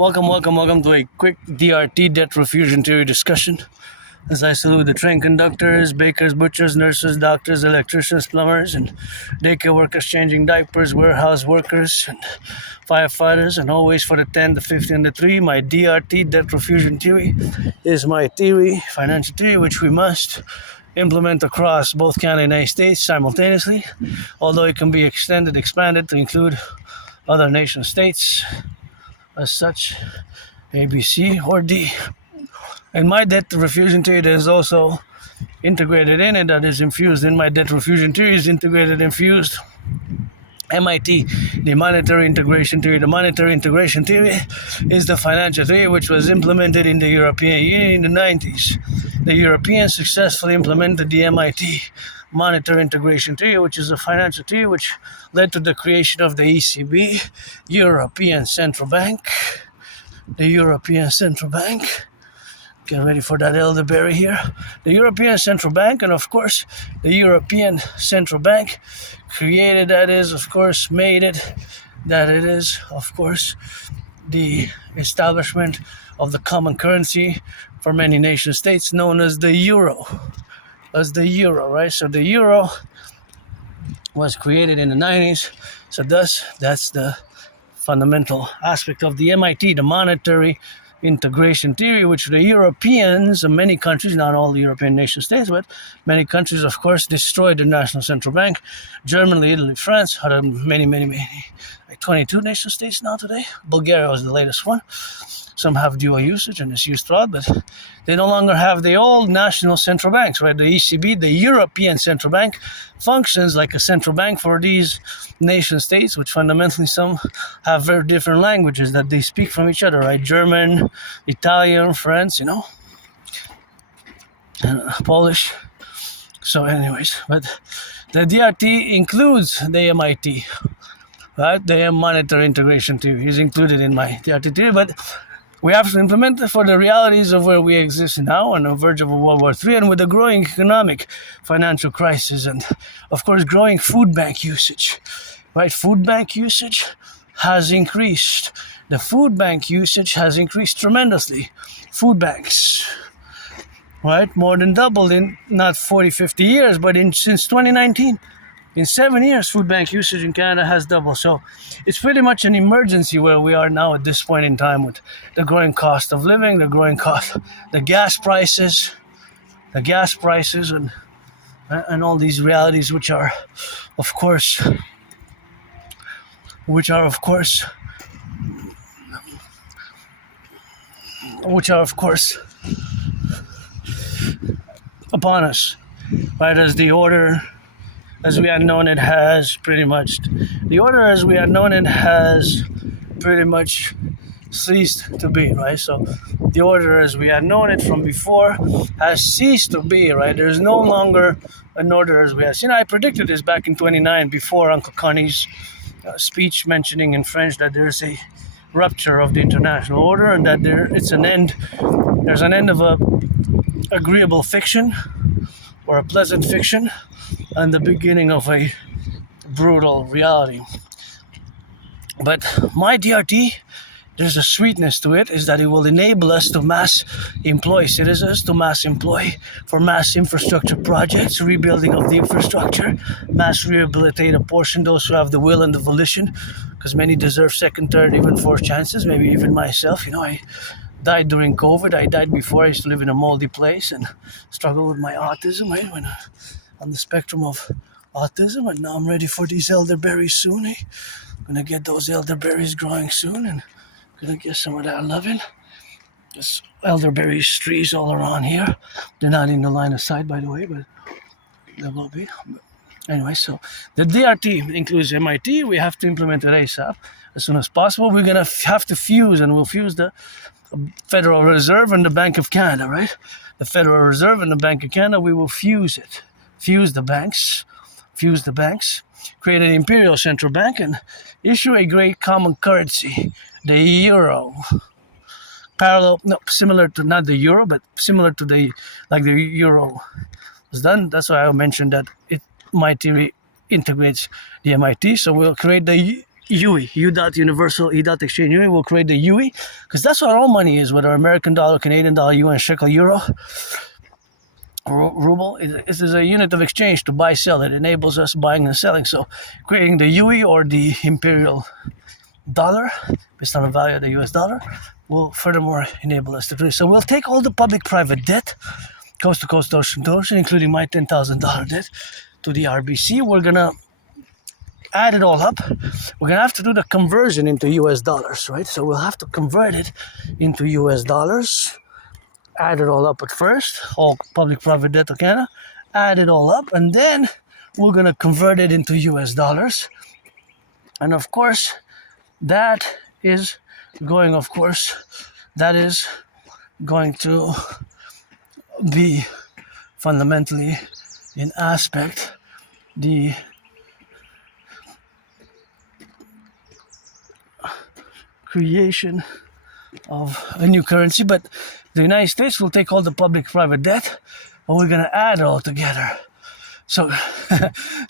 Welcome to a quick DRT debt refusion theory discussion. As I salute the train conductors, bakers, butchers, nurses, doctors, electricians, plumbers, and daycare workers changing diapers, warehouse workers, and firefighters, and always for the 10, the 50, and the 3, my DRT debt refusion theory is my theory, financial theory, which we must implement across both Canada and United States simultaneously, although it can be expanded to include other nation states as such, A, B, C, or D. And my debt refusion theory that is also integrated in it, that is infused in my debt refusion theory, is integrated, infused MIT, the monetary integration theory. The monetary integration theory is the financial theory which was implemented in the European Union in the 90s. The Europeans successfully implemented the MIT monetary integration theory, which is a financial theory which led to the creation of the ECB, European Central Bank. The European Central Bank. Get ready for that elderberry here. The European Central Bank, and of course, the European Central Bank created, that is, of course, made it, that it is, of course, the establishment of the common currency for many nation states known as the euro. Right? So the euro was created in the 90s. So thus, that's the fundamental aspect of the MIT, the monetary integration theory, which the Europeans and many countries, not all the European nation states, but many countries, of course, destroyed the national central bank. Germany, Italy, France, other many, like 22 nation states now today. Bulgaria was the latest one. Some have dual usage and it's used throughout, but they no longer have the old national central banks, right? The ECB, the European Central Bank, functions like a central bank for these nation states, which fundamentally some have very different languages that they speak from each other, right? German, Italian, French, and Polish. So anyways, but the DRT includes the MIT, right? The monetary integration theory is included in my DRT theory, but we have to implement it for the realities of where we exist now on the verge of a World War III and with the growing economic financial crisis and, of course, growing food bank usage. Right? Food bank usage has increased. The food bank usage has increased tremendously. Food banks, right? More than doubled in not 40, 50 years, but since 2019. In 7 years, food bank usage in Canada has doubled. So it's pretty much an emergency where we are now at this point in time with the growing cost of living, the growing cost, the gas prices, and all these realities which are, of course, upon us, right? As the order as we had known it has pretty much ceased to be, right? So the order as we had known it from before has ceased to be, right? There's no longer an order as we had seen. I predicted this back in 29 before Uncle Connie's speech mentioning in French that there's a rupture of the international order and that there's an end of a agreeable fiction or a pleasant fiction and the beginning of a brutal reality. But my DRT, there's a sweetness to it, is that it will enable us to mass employ citizens, to mass employ for mass infrastructure projects, rebuilding of the infrastructure, mass rehabilitate a portion, those who have the will and the volition, because many deserve second, third, even fourth chances, maybe even myself. I died during COVID. I died before. I used to live in a moldy place and struggle with my autism, right? On the spectrum of autism, and now I'm ready for these elderberries soon. I'm gonna get those elderberries growing soon and gonna get some of that loving. There's elderberry trees all around here. They're not in the line of sight, by the way, but they will be. Anyway, so the DRT includes MIT. We have to implement it ASAP as soon as possible. We're gonna have to fuse, and we'll fuse the Federal Reserve and the Bank of Canada, right? The Federal Reserve and the Bank of Canada, we will fuse it. Fuse the banks, create an Imperial Central Bank and issue a great common currency, the euro. Similar to, not the euro, but similar to the euro was done. That's why I mentioned that my theory integrates the MIT. So we'll create the UE, U dot universal, E dot exchange UE. We'll create the UE because that's what our money is, whether American dollar, Canadian dollar, UN shekel, euro, ruble. It is a unit of exchange to buy, sell. It enables us buying and selling. So creating the UE or the imperial dollar based on the value of the US dollar will furthermore enable us to do this. So we'll take all the public-private debt, coast to coast, ocean to ocean, including my $10,000 debt to the RBC. We're gonna add it all up. We're gonna have to do the conversion into US dollars, right? So we'll have to convert it into US dollars, add it all up at first, all public-private debt to Canada, add it all up, and then we're gonna convert it into US dollars. And of course, that is going to be fundamentally in aspect the creation of a new currency. But the United States will take all the public-private debt, and we're going to add it all together. So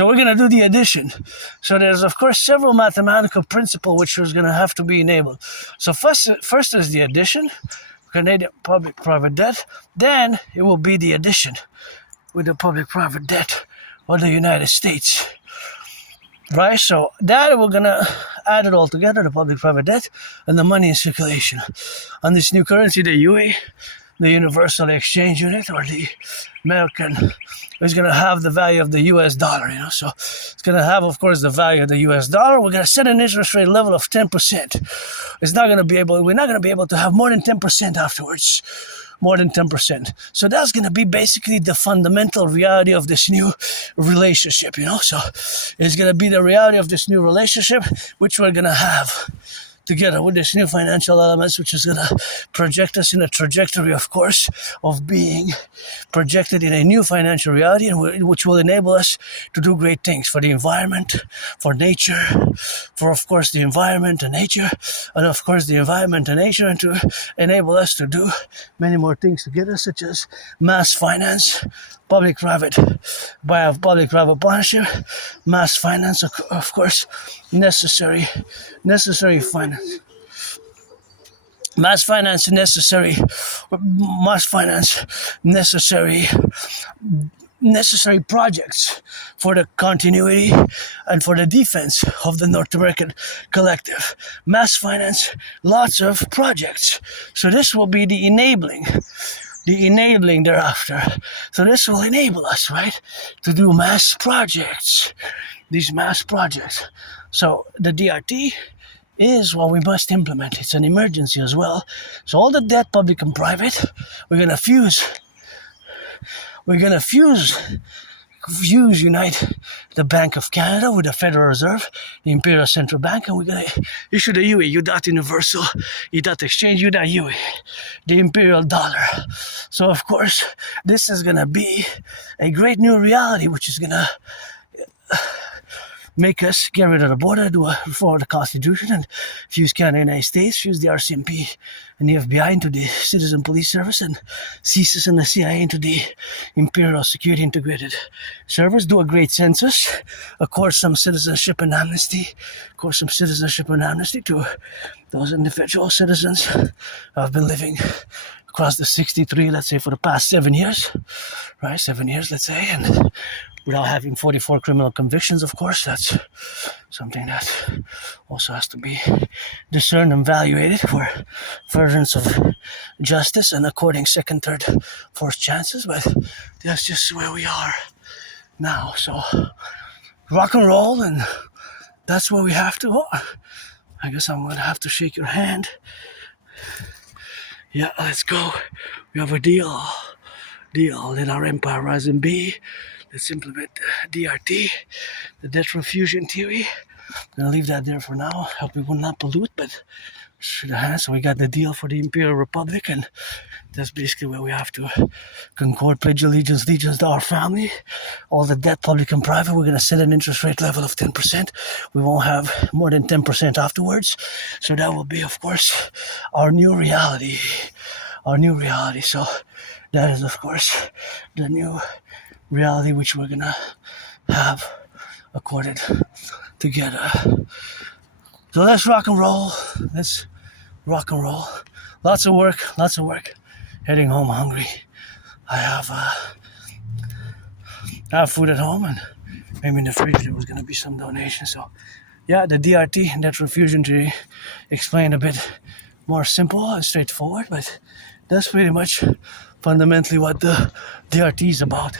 we're going to do the addition. So there's, of course, several mathematical principles which is going to have to be enabled. So first is the addition, Canadian public-private debt. Then it will be the addition with the public-private debt of the United States. Right? So that we're going to add it all together, the public-private debt and the money in circulation. On this new currency, the UE, the Universal Exchange Unit, or the American, is going to have the value of the US dollar, So it's going to have, of course, the value of the US dollar. We're going to set an interest rate level of 10%. We're not going to be able to have more than 10% afterwards. More than 10%. So that's going to be basically the fundamental reality of this new relationship, So it's going to be the reality of this new relationship, which we're going to have together with this new financial elements, which is going to project us in a trajectory, of course, of being projected in a new financial reality, and which will enable us to do great things for the environment, for nature, for, of course, the environment and nature, and, of course, the environment and nature, and to enable us to do many more things together, such as mass finance, public-private partnership, mass finance, of course, necessary finance. Mass finance necessary projects for the continuity and for the defense of the North American collective. Mass finance, lots of projects. So this will be the enabling thereafter. So this will enable us, right, to do mass projects, these mass projects. So the DRT is what we must implement. It's an emergency as well. So all the debt, public and private, we're going to unite the Bank of Canada with the Federal Reserve, the Imperial Central Bank, and we're going to issue the UE, U dot universal, E dot exchange, U dot UE, the Imperial dollar. So, of course, this is going to be a great new reality, which is going to make us get rid of the border, do a reform of the Constitution, and fuse Canada and the United States, fuse the RCMP and the FBI into the Citizen Police Service, and CSIS and the CIA into the Imperial Security Integrated Service, do a great census, accord some citizenship and amnesty to those individual citizens who have been living across the 63, let's say, for the past 7 years, right? 7 years, let's say, and without having 44 criminal convictions, of course. That's something that also has to be discerned and evaluated for furtherance of justice and according second, third, fourth chances. But that's just where we are now. So rock and roll, and that's where we have to go. I guess I'm going to have to shake your hand. Yeah, let's go. We have a deal. Let our empire rise and be. Let's implement the DRT, the debt refusion theory. I'm going to leave that there for now. Hope we will not pollute, but so we got the deal for the Imperial Republic, and that's basically where we have to concord, pledge allegiance to our family. All the debt, public and private, we're going to set an interest rate level of 10%. We won't have more than 10% afterwards. So that will be, of course, our new reality. So that is, of course, the new reality which we're gonna have accorded together So let's rock and roll. Let's rock and roll. Lots of work. Heading home hungry. I have food at home, and maybe in the fridge there was going to be some donation. So yeah, the DRT, that Refusion tree, explained a bit more simple and straightforward, but that's pretty much fundamentally what the DRT is about.